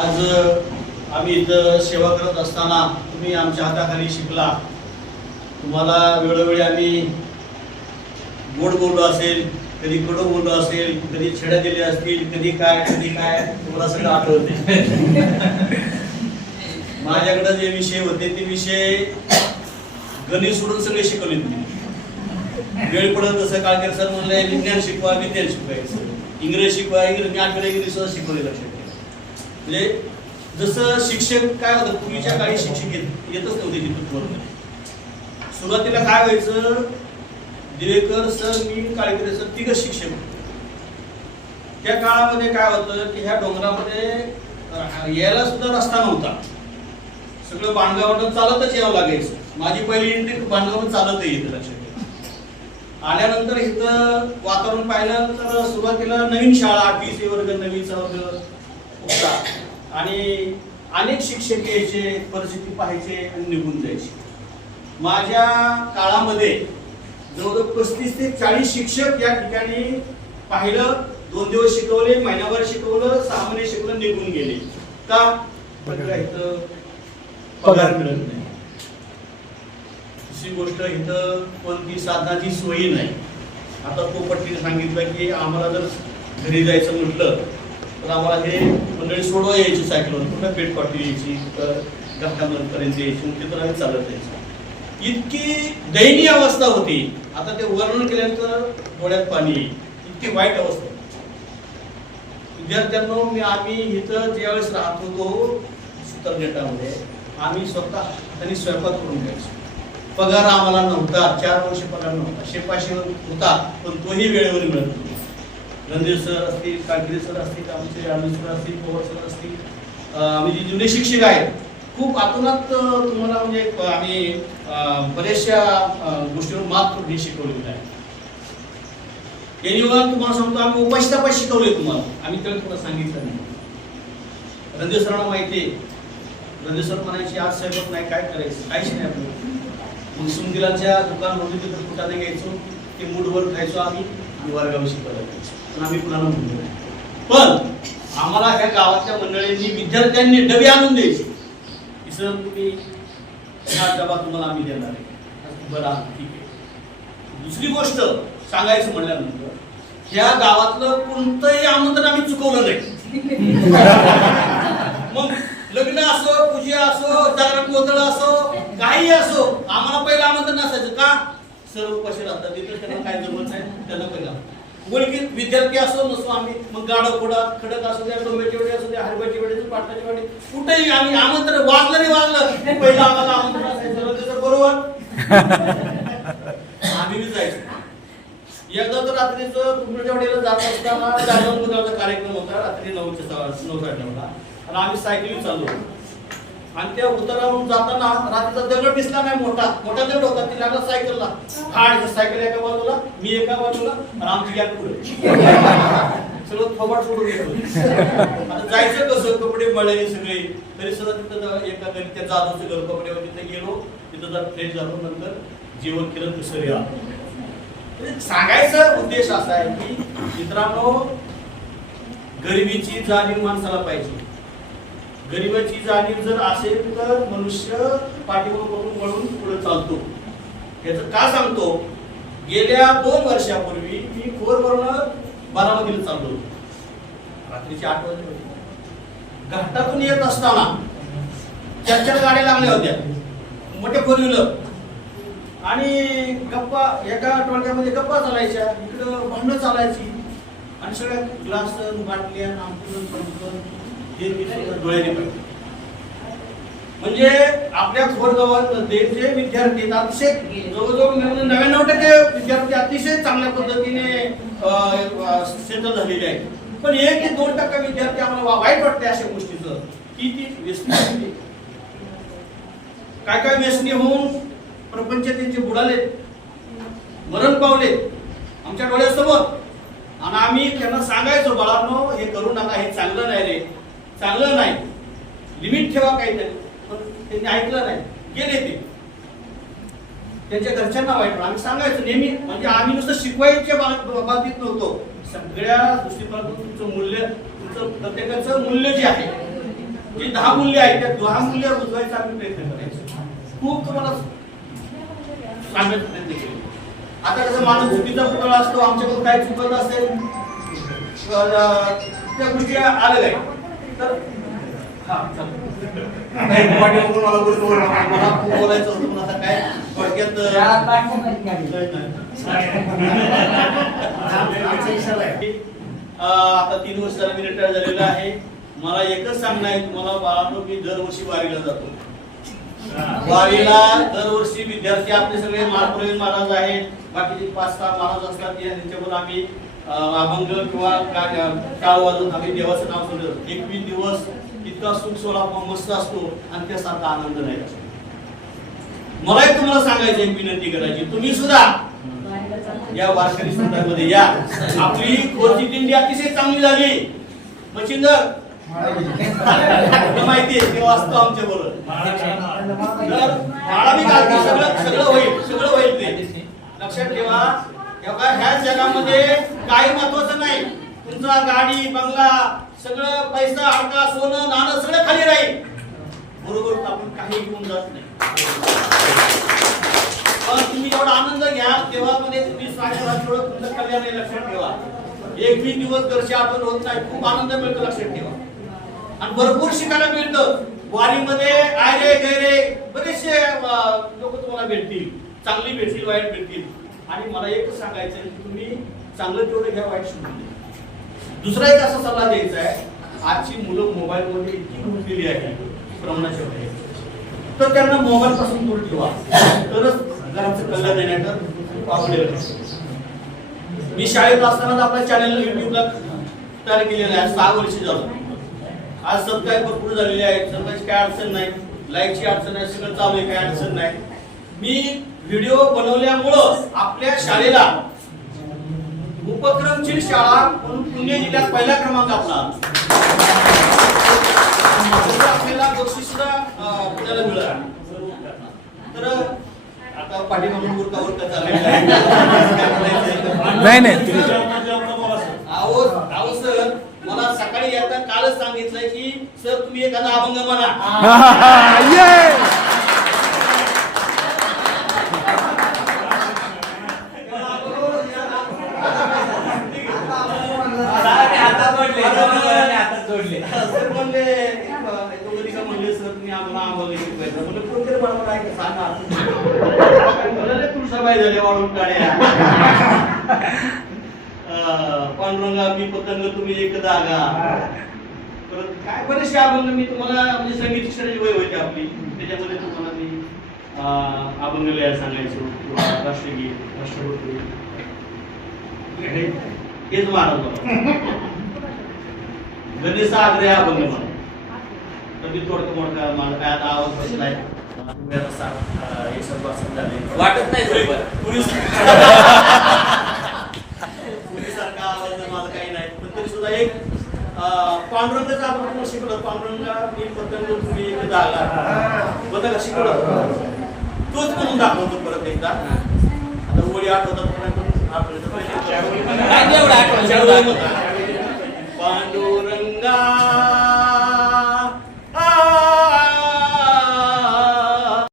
आज आम्ही इथं सेवा करत असताना तुम्ही आमच्या हाताखाली शिकला. तुम्हाला वेळोवेळी आम्ही गोड बोललो असेल कधी कडू बोललो असेल कधी छेड्या दिल्या असतील कधी काय कधी काय तुम्हाला सगळं आठवते. माझ्याकडे जे विषय होते ते विषय गणित सोडून सगळे शिकवले तुम्ही. वेळ पडत जसं काळकर सर म्हणले विज्ञान शिकवा विज्ञान शिकवायचं. इंग्रजी शिकवा इंग्रज मी आठवड्या इंग्रज सुद्धा शिकवले लक्षात. म्हणजे जसं शिक्षक काय होतं पूर्वीच्या काळी शिक्षक येत- येतच नव्हते तिथून सुरुवातीला काय व्हायचं दिवेकर सर मी काळेकर सर तिघच शिक्षक त्या काळामध्ये काय होतं की ह्या डोंगरामध्ये यायला सुद्धा रस्ता नव्हता. सगळं बांधगावातून चालतच यावं लागायचं. माझी पहिली एंट्री बांधगावून चालत येते लक्षात आल्यानंतर इथं वातावरण पाहिलं तर सुरुवातीला नवीन शाळा आठवी वर्ग नवीन वर्ग होता आणि अनेक शिक्षक यायचे परिस्थिती पाहायचे आणि निघून जायचे. माझ्या काळामध्ये जवळजवळ पस्तीस ते चाळीस शिक्षक या ठिकाणी पाहिलं दोन दिवस शिकवले महिनाभर शिकवलं सहा महिने शिकवलं निघून गेले. का? इथं पगार मिळत नाही. दुसरी गोष्ट इथं कोणती साधनाची सोयी नाही. आता तो पट्टीने सांगितलं की आम्हाला जर घरी जायचं म्हटलं तर आम्हाला हे मंडळी सोडवा यायची सायकलवर पुन्हा पेटपाटी यायची घटनापर्यंत यायची ते तर आम्ही चालत यायचो. इतकी दयनीय अवस्था होती. आता ते वर्णन केल्यानंतर डोळ्यात पाणी इतकी वाईट अवस्था. विद्यार्थ्यांना विद्यार्थ्यांनो मी आम्ही इथं ज्यावेळेस राहत होतो सुतरगेटामध्ये आम्ही स्वतः हाताने स्वयंपाक करून घ्यायचो. पगार आम्हाला नव्हता चार वर्ष पगार नव्हता. शेपाशी होता पण तोही वेळेवर मिळत नव्हता रणधीर सर असतील कागिरे सर असतील आमचे आनंद सर असतील पवार सर असतील आम्ही जे जुने शिक्षक आहेत खूप आतोनात तुम्हाला म्हणजे आम्ही बऱ्याचशा गोष्टीवर मात करून हे शिकवलेलं आहे. केजरीवाल तुम्हाला सांगतो आम्ही उपाशी तपास शिकवले तुम्हाला. आम्ही त्याला तुम्हाला सांगितलं नाही. रणधीर सरांना माहिती आहे. रणधीर सर म्हणायची आज स्वयंपाक नाही काय करायचं? काहीच नाही आपलं मग सुंदीलाच्या दुकान तिथं कुठाने घ्यायचो ते मूडवर खायचो आम्ही. निवार वर्गावर शिकवायला पण आम्ही कुणाला म्हणलो नाही पण आम्हाला ह्या गावातल्या मंडळींनी विद्यार्थ्यांनी डबे आणून द्यायचे. की सर तुम्ही हा डबा तुम्हाला आम्ही देणार आहे. बरं ठीक आहे. दुसरी गोष्ट सांगायचं म्हणल्यानंतर ह्या गावातलं कोणतंही आमंत्रण आम्ही चुकवलं नाही मग लग्न असो पूजा असो जागरण गोंधळ असो काही असो आम्हाला पहिलं आमंत्रण असायचं का सर्व उपाशी राहतात. तिथं त्यांना काय जमत नाही त्यांना पहिला ओळखीत विद्यार्थी असो नसो आम्ही मग गाडं खोडा खडक असू द्या डोंब्याची वेळी असू द्या हरभ्याची वेळी पाटणाची वेळी कुठेही आम्ही आमंत्रण वाजलं नाही वाजलं. पहिलं आम्हाला आमंत्रण असायचं बरोबर? आम्ही जायचो. एकदा तर रात्रीचं तुमच्या वाडीला जात असताना जागरण कार्यक्रम होता रात्री नऊच्या नऊ साडे नऊला. आणि आम्ही सायकली चाललो. आणि त्या उतारावरून जाताना रात्रीचा दगड दिसला नाही मोठा. मोठा दगड होता ती लागला सायकलला. हाड सायकल एका बाजूला मी एका बाजूला आणि आमची गॅप पुढे. सगळं थोबाड सोडून गेलो. आता जायचं कसं? कपडे मळले सगळे. तरी सुद्धा तिथं एका घरी त्या जाधवचं घर कपडे तिथे गेलो. तिथं जर फ्रेश झालो नंतर जेवण केलं दुसरं या. सांगायचा उद्देश असा आहे की मित्रांनो गरिबीची जाणीव माणसाला पाहिजे. गरिबाची जाणीव जर असेल तर मनुष्य पाठीवर पकडून वळून पुढे चालतो. याचं का सांगतो? गेल्या दोन वर्षापूर्वी मी खोरवरनं बारामतीला चाललो होतो. रात्रीचे आठ वाजले होते. घाटातून येत असताना चार चार गाड्या लागल्या होत्या. मोठे फोर व्हीलर. आणि गप्पा एका टोळक्यामध्ये गप्पा चालायच्या. इकडं भांडणं चालायची. आणि सगळ्या ग्लास बाटल्या नामपूर हे मी डोळ्याने पाहिजे म्हणजे आपल्या खोरगावामध्ये जे विद्यार्थी अतिशय जवळजवळ म्हणजे नव्याण्णव टक्के विद्यार्थी अतिशय चांगल्या पद्धतीने सिद्ध झालेले आहेत. पण एक ते दोन टक्का विद्यार्थी आम्हाला वाईट वाटते अशा गोष्टीचं. की ती व्यसनी काय काय व्यसनी होऊन प्रपंच त्यांचे बुडाले मरण पावले आमच्या डोळ्यासमोर. आणि आम्ही त्यांना सांगायचो बाळांनो हे करू नका हे चांगलं नाही रे. चांगलं नाही. लिमिट ठेवा काहीतरी. पण त्यांनी ऐकलं नाही. गेले ते. त्यांच्या घरच्यांना वाईट आम्ही सांगायचो नेहमी म्हणजे आम्ही नुसतं शिकवायच्या बाबतीत नव्हतो. सगळ्या दृष्टीकोनातून तुमचं मूल्य तुमचं प्रत्येकाचं मूल्य जे आहे जे दहा मूल्य आहेत त्या दहा मूल्य रुजवायचा आम्ही प्रयत्न करायचो. खूप तुम्हाला सांगत प्रयत्न केले आता कसं माणूस चुकीचा पुतळा असतो आमच्याकडून काय चुकत असेल तर, त्या गोष्टी आलेल्या आहेत तर हा चालेल. नाही, पाठीमागून मला गोष्ट बोलायला- मला खूप बोलायचं होतं आता काय आता तीन वर्ष मी रिटायर झालेलो आहे. मला एकच सांगणं आहे तुम्हाला बाळांनो मी दरवर्षी वारीला जातो. वारीला दरवर्षी विद्यार्थी आपले सगळे महाप्रवीण महाराज आहेत. बाकीचे पाच सहा महाराज असतात या- त्यांच्याबरोबर आम्ही अभंग किंवा काळ टाळ आम्ही देवाचं नाव सोडलं. एकवीस दिवस इतका सुख सोहळा मस्त असतो आणि त्यासारखा आनंद नाही मलाही तुम्हाला सांगायचं एक विनंती करायची. तुम्ही सुद्धा या वारकरी संघामध्ये या. आपली खोची दिंडी अतिशय चांगली झाली. मच्छिंदर माहिती आहे ते वाचतो आमच्या बरोबर. तर माळा मी घालते सगळं सगळं होईल सगळं होईल ते. लक्षात ठेवा. ह्या जगामध्ये काही महत्वाचं नाही. तुमचा गाडी बंगला सगळं पैसा हडका सोनं नाणं सगळं खाली राहील. बरोबर आपण काही घेऊन जात नाही. पण तुम्ही एवढा आनंद घ्या तेव्हा मध्ये तुम्ही साडेबारा थोडं तुमचं कल्याण लक्षात ठेवा. एक वीस दिवस दर्शी आठवण होत नाही खूप आनंद मिळतो लक्षात ठेवा. आणि भरपूर शिकायला मिळतं. वारीमध्ये आयरे गैरे बरेचसे लोक तुम्हाला भेटतील. चांगली भेटतील वाईट भेटतील. आणि मला एकच सांगायचं आहे की तुम्ही चांगलं तेवढं घ्या वाईट शिकून द्या. दुसरा एक असा सल्ला द्यायचा आहे आजची मुलं मोबाईल मध्ये इतकी गुंतलेली आहे प्रमाणाच्या बाहेर. तर त्यांना मोबाईल पासून दूर ठेवा. तरच घराचं कल्याण देण्याचं वापरलेलं आवडेल मी शाळेत असतानाच आपल्या चॅनल युट्यूबला तयार केलेलं आहे. सहा वर्ष झालं. आज सबस्क्राईब भरपूर झालेले आहेत. सबस्क्राईबची काय अडचण नाही. लाईकची अडचण आहे सगळं चालू आहे. काय अडचण नाही. मी व्हिडिओ बनवल्यामुळं आपल्या शाळेला उपक्रमशील शाळा म्हणून पुणे जिल्ह्यात पहिला क्रमांक आपला. आपल्याला बक्षीस सुद्धा पुण्याला मिळालं तर आता चाललेलं म्हणायचं? नाही सर मला सकाळी येता कालच सांगितलंय की सर तुम्ही एखादा अभंग म्हणा. ये सर म्हणले दोघं म्हणले सर तुम्ही आम्हाला अभंग शिकवायचं म्हणलं कोणतरी बरोबर आहे का सांगा. म्हणले तुळसाबाई झाले वाढून काढ्या पांडुरंगा मी पतंग तुम्ही एक जागा परत काय बरेचसे अभंग मी तुम्हाला म्हणजे संगीत शिक्षणाची वय होती आपली. त्याच्यामध्ये तुम्हाला मी अभंग लिहायला सांगायचो. किंवा राष्ट्रगीत. राष्ट्रभक्ती हेच महाराज मला गणेशा आग्रह अभंग म्हणा. तर मी थोडं मोठं मला काय आता आवाज बसलाय. झाले वाटत नाही पुलिसारखा आवाज माझा काही नाही. पण तरी सुद्धा एक पांडुरंगाचा आपण शिकवलं. पांडुरंगा मी पतंग तुम्ही बघा का शिकवलं. तोच म्हणून दाखवतो परत एकदा. आता ओळी आठवतात आठवलं तर